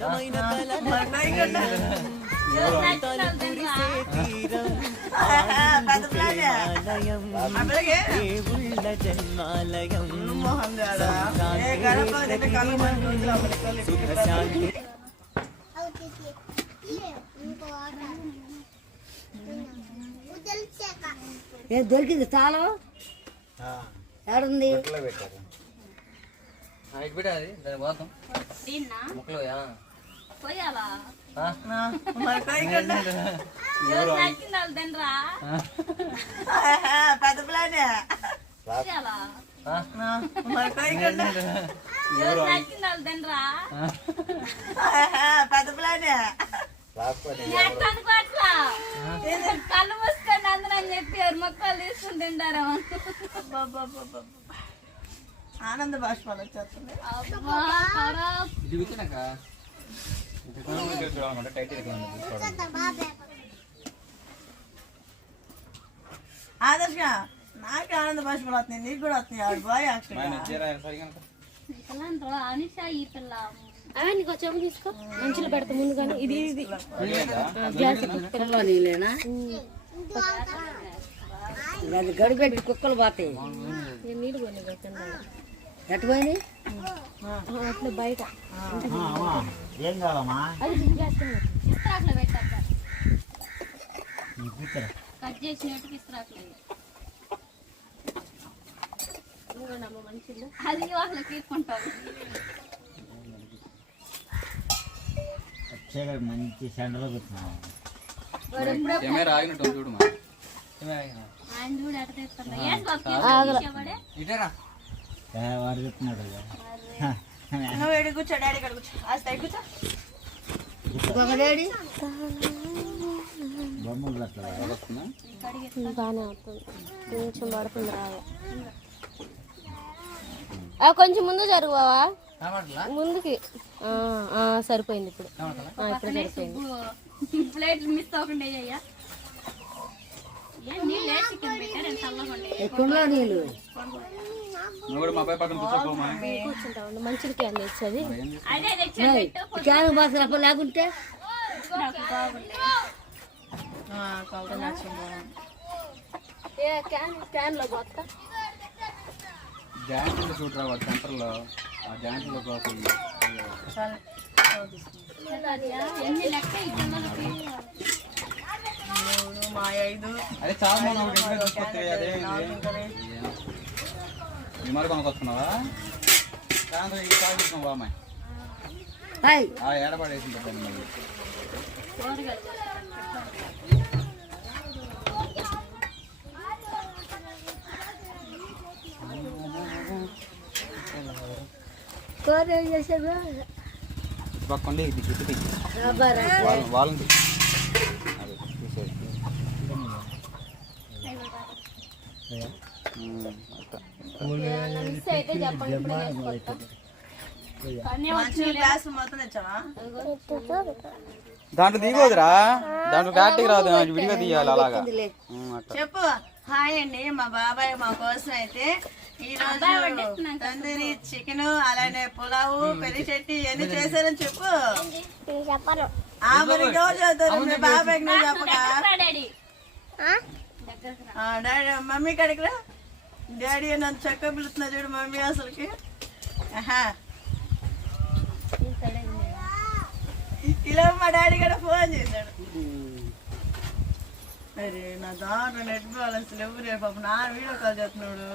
జన్మాలయం దొరికింది చాలా ఏడుంది పెద్ద ప్లానే పెద్ద ప్లానే కళ్ళు మూసుకొని అందరని చెప్పి ఎవరు మొక్కలు తీసుకుంటుంటారు. ఆనంద బాష్పాలు వచ్చేస్తుంది. ఆదర్శ నాకు ఆనంద బాష్పాలు వస్తున్నాయి, నీకు కూడా వస్తున్నాయి. ఆవిడ బాయ్ అనిష ఈ పిల్ల నీకు చెంబు తీసుకో, మంచిలో పెడతా ముందుగానే. ఇది ఇది గ్లాస్ పిల్లలు నీళ్ళేనా? అది గడిపెట్టి కుక్కలు పోతాయి. నీళ్ళు కొని ఎటు పోయినాయి అట్లా బయట ఏం కావాలమ్మా? ఇస్త్రాకులో పెట్టాక కట్ చేసినట్టు ఇస్త్రాకులు మంచిది. అది అసలు తీసుకుంటారు. మంచి సెంటర్లో పెట్టుకున్నాం. ఆయన చూడు ఎట్ట తీసుకుంటా వాడు చెప్తున్నాడు కూర్చో, డాడీ ఇక్కడ కూర్చో. కూర్చో డాడీ బొమ్మలు అట్లా బాగానే అవుతుంది. కొంచెం పడుతుంది రాగా. కొంచెం ముందు జరుగువా ముందుకి. సరిపోయింది ఇప్పుడు. ఇప్పుడు సరిపోయింది. ప్లేట్లు మిస్ అవ్వకుండా అయ్యా. ఎక్కడ నీళ్ళు కూర్చుంటా మంచిది క్యాన్ తెచ్చది. క్యాన్ బాస్ లేకుంటే క్యాన్ లో పోతా జాయింట్ చూడరా వాడు సెంటర్లో ఆ జాయింట్లో అదే చాలా అదే విమాలు కొనుకొస్తున్నావా? సాయంత్రం ఈ కాల్ చూసినాం బామ్మాయి ఏడపడేసింది పెద్ద మళ్ళీ. పక్కండి ఇది చుట్టూ వాళ్ళని దాంట్లో దిగోదురా, దాంట్లో గట్టిగా రాదు, విడిగా తీయాలి అలాగా. చెప్పు. హాయ్ అండి, మా బాబాయ్ మా కోసం అయితే ఈరోజు తందూరి చికెన్, అలానే పులావు, పెళ్లి చెట్టి ఇవన్నీ చేశారని చెప్పు. మరి రోజు బాబాయ్ చెప్పగా డాడీ మమ్మీ కడికి రా. డాడీ నన్ను చక్క పిలుస్తున్నా చూడు మమ్మీ అసలుకి. ఇలా మా డాడీ కూడా ఫోన్ చేశాడు. అరే నా దాంట్లో నెట్ బ్యాలెన్స్ లేవు రే పాప. నా వీడియో కాల్ చేస్తున్నాడు.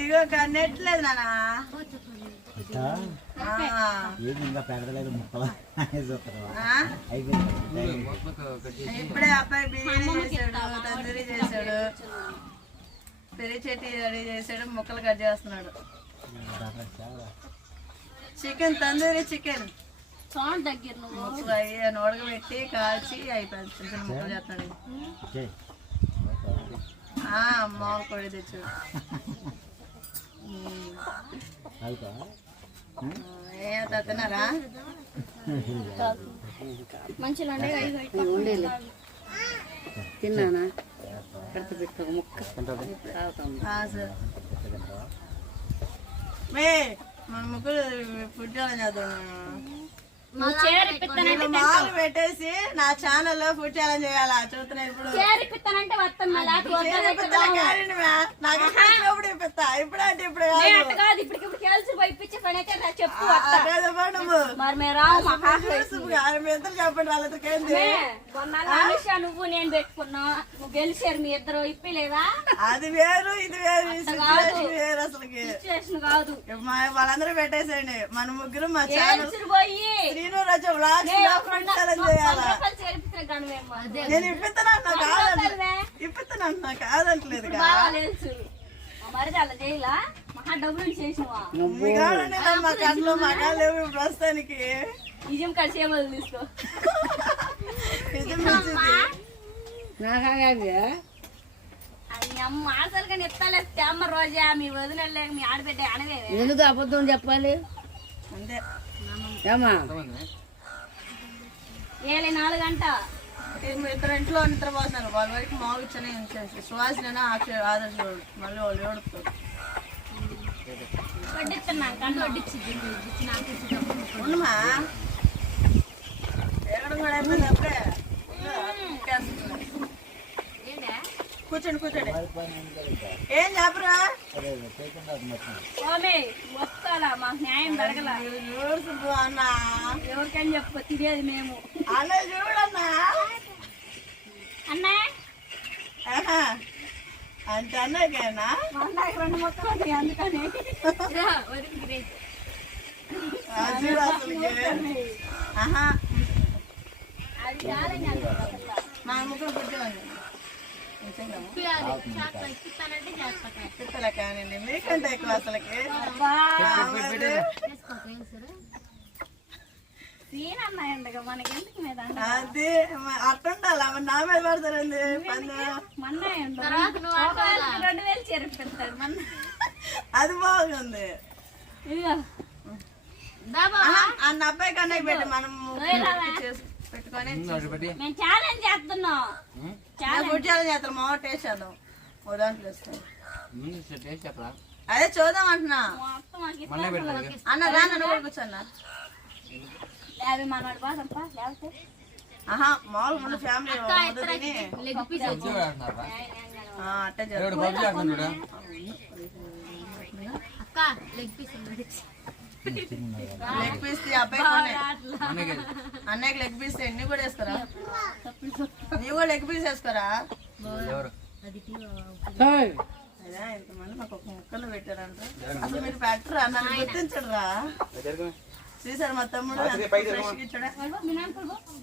ఇగో నెట్ లేదు నానా. ఇప్పుడే అబ్బాయి బిర్యానీ చేశాడు, తందూరి చేశాడు, పెరి చెట్టి రెడీ చేశాడు, ముక్కలు కట్ చేస్తున్నాడు. చికెన్ తందూరి చికెన్ ముక్కలు అయ్యి ఉడకబెట్టి కాల్చి అయిపోయింది. చిన్న చిన్న ముక్కలు చేస్తున్నాడు. మామూలు కొడి తెచ్చాడు. ఏ తిన్నారా? తిన్నానా? సరే మే మన ముగ్గురు ఫుడ్ ఛాలెంజ్ చేద్దాం. నువ్వు చీర ఇప్పిస్తానంటే నేను మాలు పెట్టేసి నా ఛానల్లో ఫుడ్ ఛాలెంజ్ చేయాలా చూస్తున్నా ఇప్పుడు. చీర ఇప్పిస్తానంటే వస్తాం మళ్ళా నాకు ఎప్పుడు ఇప్పిస్తా ఇప్పుడంటే ఇప్పుడు కాదు ఇప్పటికిప్పుడు కలిసి ఇప్పించే పని అయితే నాకు చెప్పు వస్తా. నువ్వు మరి మేము రావు మా కాఫీ మీ ఇద్దరు చెప్పండి వాళ్ళకేంది నువ్వు నేను పెట్టుకున్నా నువ్వు గెలిచారు మీ ఇద్దరు ఇప్పలేదా? అది వేరు ఇది వేరు ఈ సిచ్యువేషన్ వేరు అసలుకి. సిచ్యువేషన్ కాదు వాళ్ళందరూ పెట్టేసేయండి మన ముగ్గురు మా ఛానల్ పోయి శ్రీను రాజు వ్లాగ్స్ లో ఫుడ్ ఛాలెంజ్ చేయాలా. నేను ఇప్పిస్తాను కాదంటలేదు తెలుసు మరి అలా చేయలా మహా డబ్బులు చేసినవా మా కళ్ళు మా కాళ్ళు లేవు ప్రస్తుతానికి. నిజం కలిసి ఏమో తీసుకో నిజం ఇచ్చింది. అది అమ్మ అసలు కానీ ఎత్తాలేస్తే అమ్మ రోజా మీ వదినలే మీ ఆడబిడ్డ అనవే ఎందుకు అబద్ధం చెప్పాలి? అంతే ఏమా ఏలే 4 గంట ఇద్దరు ఇంట్లో నిద్రపోతున్నారు. వాళ్ళ వరకు మామూలు ఇచ్చనే ఉంచేసి సువాసన ఆదర్శ మళ్ళీ వాళ్ళు ఏడుపుతారు. వడ్డిస్తున్నాను కన్ను వడ్డించింది ఉండమా ఎక్కడం కూడా అయిపోయింది అప్పుడే. కూర్చోండి కూర్చోండి ఏం చెప్పరా ఓమే వస్తాలా మాకు న్యాయం జరగల అన్నా ఎవరికైనా చెప్పు తినేది మేము అన్న చూడన్నా అన్నా అంటే అన్నకేనా మా అన్నకి 2 మొక్కలు ఉన్నాయి అందుకని చూడు అసలుకి. అది చాలని మా ముగ్గురు పుట్టింది పిత్తల కానీ మీకంటే ఎక్కువ అసలుకి. సీనన్నాయండగా మనకి ఎందుకు మీద అది అట్టుండాలి అవి నా మీద పడతారండి. మన్నాయండు 2000 చీర పెడతాడు మొన్న అది బాగుంది. ఇదిగో అన్న అబ్బాయి కన్నా పెట్టి మనం పెట్టుకొని మేము ఛాలెంజ్ చేస్తున్నాం ఫుడ్ ఛాలెంజ్ చేస్తాం. మా టేస్ట్ చేద్దాం ఓ దాంట్లో వేస్తాం. టేస్ట్ చెప్పరా? అదే చూద్దాం అంటున్నా. మొత్తం మాకు అన్న రాన్న నువ్వు కూర్చోన్నా. అవి మనవాడు బాధంపా లేకపోతే ఆహా మామూలు ముందు ఫ్యామిలీ తిని అట్టే చేద్దాం. లెగ్ పీస్ అబ్బాయి అన్నయ్యకి లెగ్ పీస్ ఎన్ని కూడా వేస్తారా? నీవు కూడా లెగ్ పీస్ వేసుకోరా? అదే ఇంతమంది మాకు ఒక ముక్కలు పెట్టారంట. అసలు మీరు పెట్టరా నన్ను గుర్తించడు రా. చూసారు మా తమ్ముడు ఇచ్చాడా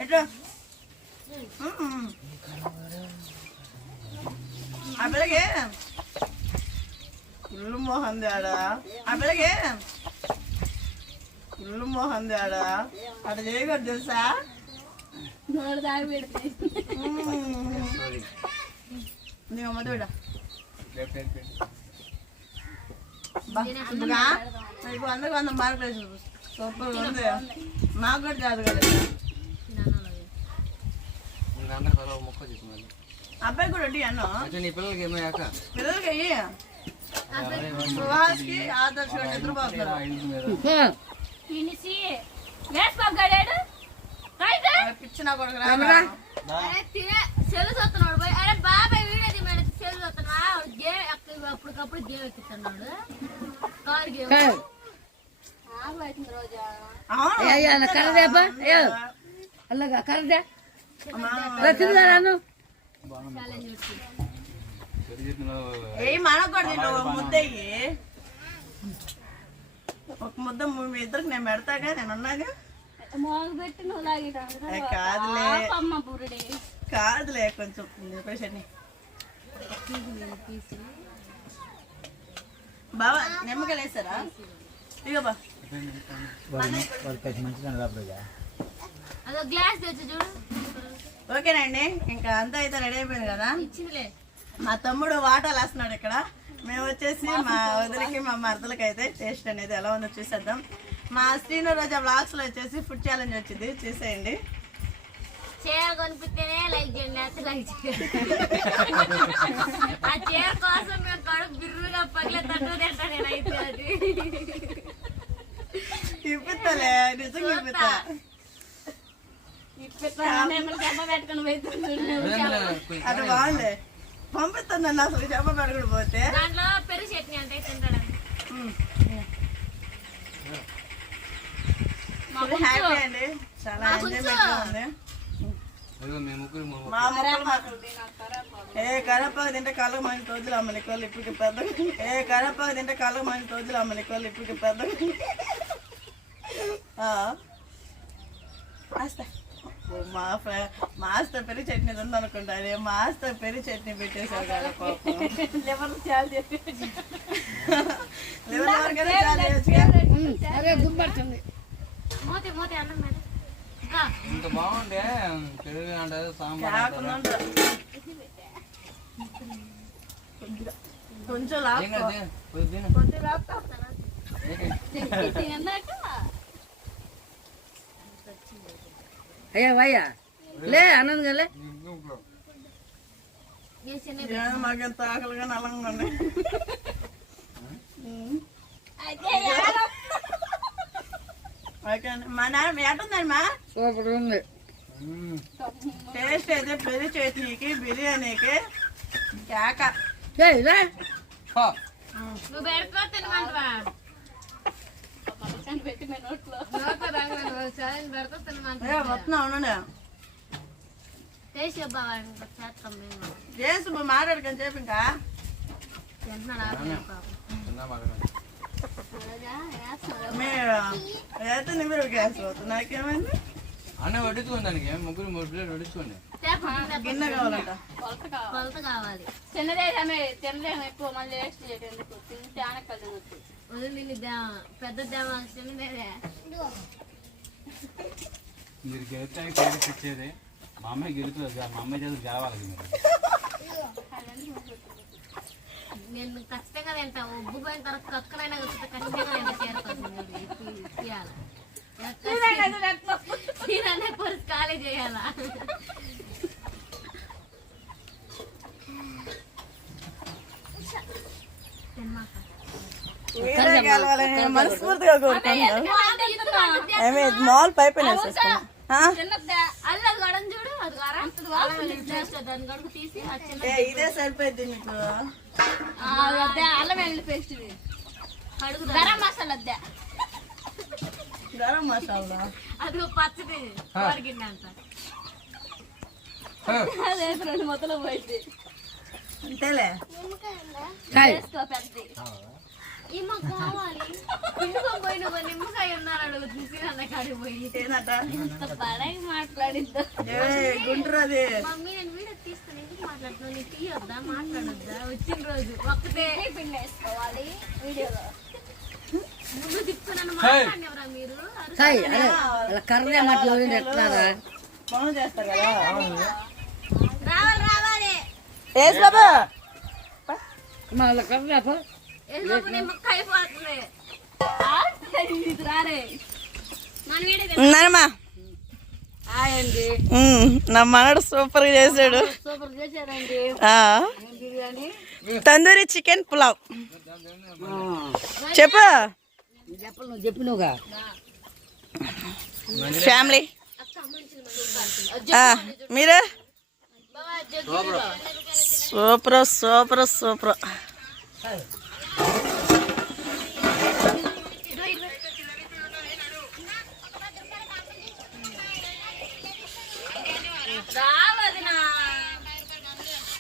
ఎట్లా ఆ పిల్లకి ఇల్లు మోహన్ ఆడా. ఆ పిల్లకి ఇల్లు మోహన్ ఆడా అట్లా చేయకూడదు తెలుసా. నోరు దాగి పెడితే నీకు మధుడా నీకు 100కి 100 మార్కులు వేసి సూపర్ ఉంది. మాకు కూడా కాదు కదా. అబ్బాయి కూడా వడ్డీ అన్న పిల్లలకి పిల్లలకి అయ్యి సుహాస్కి ఆదర్శ నిద్రపోతారు. తినిసి వేసుకోగాడాడు పిచ్చిన కొడుకు సెల్ చూస్తున్నాడు పోయి. అరే బాబాయ్ వీడియో తీయమని సెల్ చూస్తున్నా. అప్పటికప్పుడు గేమ్ ఎక్కిస్తున్నాడు. కార్ గేమ్ రోజా అలాగా కరెక్టే తిన్నాను. ఏ మనకూడదు ముద్దయ్యి ఒక ముద్ద మీ ఇద్దరికి నేను పెడతాగా నేను ఉన్నాగా. మోగు పెట్టి నువ్వు లాగిట కాదులే అమ్మ బురుడే కాదులే కొంచెం చెప్పేసండి. బాబా నిమ్మకాయలు వేస్తారా? ఇక బా అదో గ్లాస్ తెచ్చి చూడు. ఓకేనండి ఇంకా అంతా అయితే రెడీ అయిపోయింది కదా. ఇచ్చిందిలే మా తమ్ముడు వాటాలు వేస్తున్నాడు ఇక్కడ. మేము వచ్చేసి మా వదిలికి మా మరదలకి అయితే టేస్ట్ అనేది ఎలా ఉందో చూసేద్దాం. మా శ్రీను రోజా వ్లాగ్స్ లో వచ్చేసి ఫుడ్ ఛాలెంజ్ వచ్చింది చూసేయండి. చీర కొనిపిస్తేనే లైక్ చేయండి, లేకపోతే లైక్ చేయండి. ఆ చీర కోసం మేము కడుపు బిర్రుగా పగిలే తట్టు తింటా నేనైతే అది. ఇప్పిస్తాలే, నిజంగా ఇప్పిస్తా. పెట్టుకుని పోతుంది. అది బాగుంది, పంపిస్తుంది అన్న. అసలు చెప్ప పెట్టుకుని పోతే దాంట్లో పెరుగు చట్నీ అంటే తింటాడు. హ్యాపీ అండి, చాలా ఎంజాయ్మెంట్ గా ఉంది. మా మొక్కలు మాకు కరపాకు తింటే కళ్ళకు మంచి రోజులు అమ్మని కోళ్ళు ఇప్పటికి పెద్ద. కరపాకు తింటే కళ్ళకు మంచి రోజులు అమ్మని కోళ్ళు ఇప్పటికి పెద్ద. మాస్త పెరుగు చట్నీ ఉంది అనుకుంటా. అదే మాస్త పెరుగు చట్నీ పెట్టేశారు కదా పాపం. లివర్ చాలా లివర్ వరకనే చాలా చేయొచ్చుగా. మూతి మూతి అన్నం మీద ఇంత బాగుండే పెరుగు అంటారు, సాంబార్ అంటారు. కొంచెం ఏం లాక్కో. కాదు, కొద్దిగా తిను. కొంచెం లాక్కో. అయ్యా వయ్యా లే అన్నది కదా మాకెంత ఆకలిగా నల్లంగా ఉంది. మా నాన్న ఎట్టుందమ్మా? సూపర్ ఉంది. టేస్ట్ అయితే పెరుగు చట్నీకి బిర్యానీకి కేక. హా. నువ్వు పెడతా తినమంటవా? పెట్టి మీ నోట్లో పెడతా తినమంటా. వస్తున్నా ఉండండి. టేస్ట్ బాగా చేస్తాం మేము. చేసి మాట్లాడుకొని చెప్పి ఇంకా తింటున్నాడు తిన్నా మగనే. అయితే మీరు గ్యాస్ అవుతుంది. నాకేమైంది? అన్న వడ్డించుకోండి, దానికి ముగ్గురు 3 ప్లేట్ వడ్డించుకోండి. గిన్నె కావాలంట. కొలత కావాలి. చిన్నదేమే తినలేము ఎక్కువ, మళ్ళీ వేస్ట్ చేయడం ఎందుకు, తింటే ఆనకలు తినొచ్చు. వదిలి పెద్ద దేవా చిన్నదేదే. మీరు గెలిస్తే పేరెంట్స్ ఇచ్చేది. మా అమ్మాయి గెలుతుంది, మా అమ్మాయి చేతులు కావాలి మీరు. నేను ఖచ్చితంగా తింటా. ఉబ్బు పోయిన తర్వాత కక్కనైనా ఖచ్చితంగా తింటా. చేయాలి తీరనే పరిస్థితి ఖాళీ చేయాలా? మీరే గెలవాలని నేను మనస్ఫూర్తిగా కోరుకుంటున్నాను. మాల్ పైప్ వేసేసుకున్నాం. అల్లది గడని చూడు, అది దాని గడుగు తీసి ఆ చిన్న ఇదే సరిపోయింది నీకు. అల్లం వెల్లుల్లి పేస్ట్ కడుగు గరం మసాలా అద్దా గరం మసాలా అది పచ్చడి వాడికిండి అంట. అదే 2 మొత్తలో పోయింది. అంతేలే. పెద్దది ఏమో కావాలి ఇంకోపోయిన నిమ్మకాయ ఉన్నారు అడుగుతుంది అన్న కాడికి పోయి. ఏనట పడకి మాట్లాడిద్దా గుంటూరు అది. మమ్మీ నేను వీడియో తీస్తాను, ఎందుకు మాట్లాడుతున్నావు? నీకు తీయొద్దా, మాట్లాడొద్దా? వచ్చిన రోజు ఒక్కటే పిండి వేసుకోవాలి వీడియోలో. ముందు తిప్పుకున్నాను మాట్లాడినవరా మీరు? సాయి అరే అలా కర్రే మాటలు ఎట్లారా పనులు చేస్తారు కదా. రావాలి రావాలి. ఏసు బాబు మళ్ళీ కర్రే ఎందుకు నిమ్మకాయ పోతుంది? రారే మన వీడియో ఉన్నానమ్మా. అండి నా మనడు సూపర్ గా చేసాడు. సూపర్ చేశారండి బిర్యానీ. తందూరి చికెన్ పులావ్. చెప్పు చెప్పలు నువ్వు చెప్పినవుగా. ఫ్యామిలీ మీరు సూపర్ సూపర్ సూపర్. రా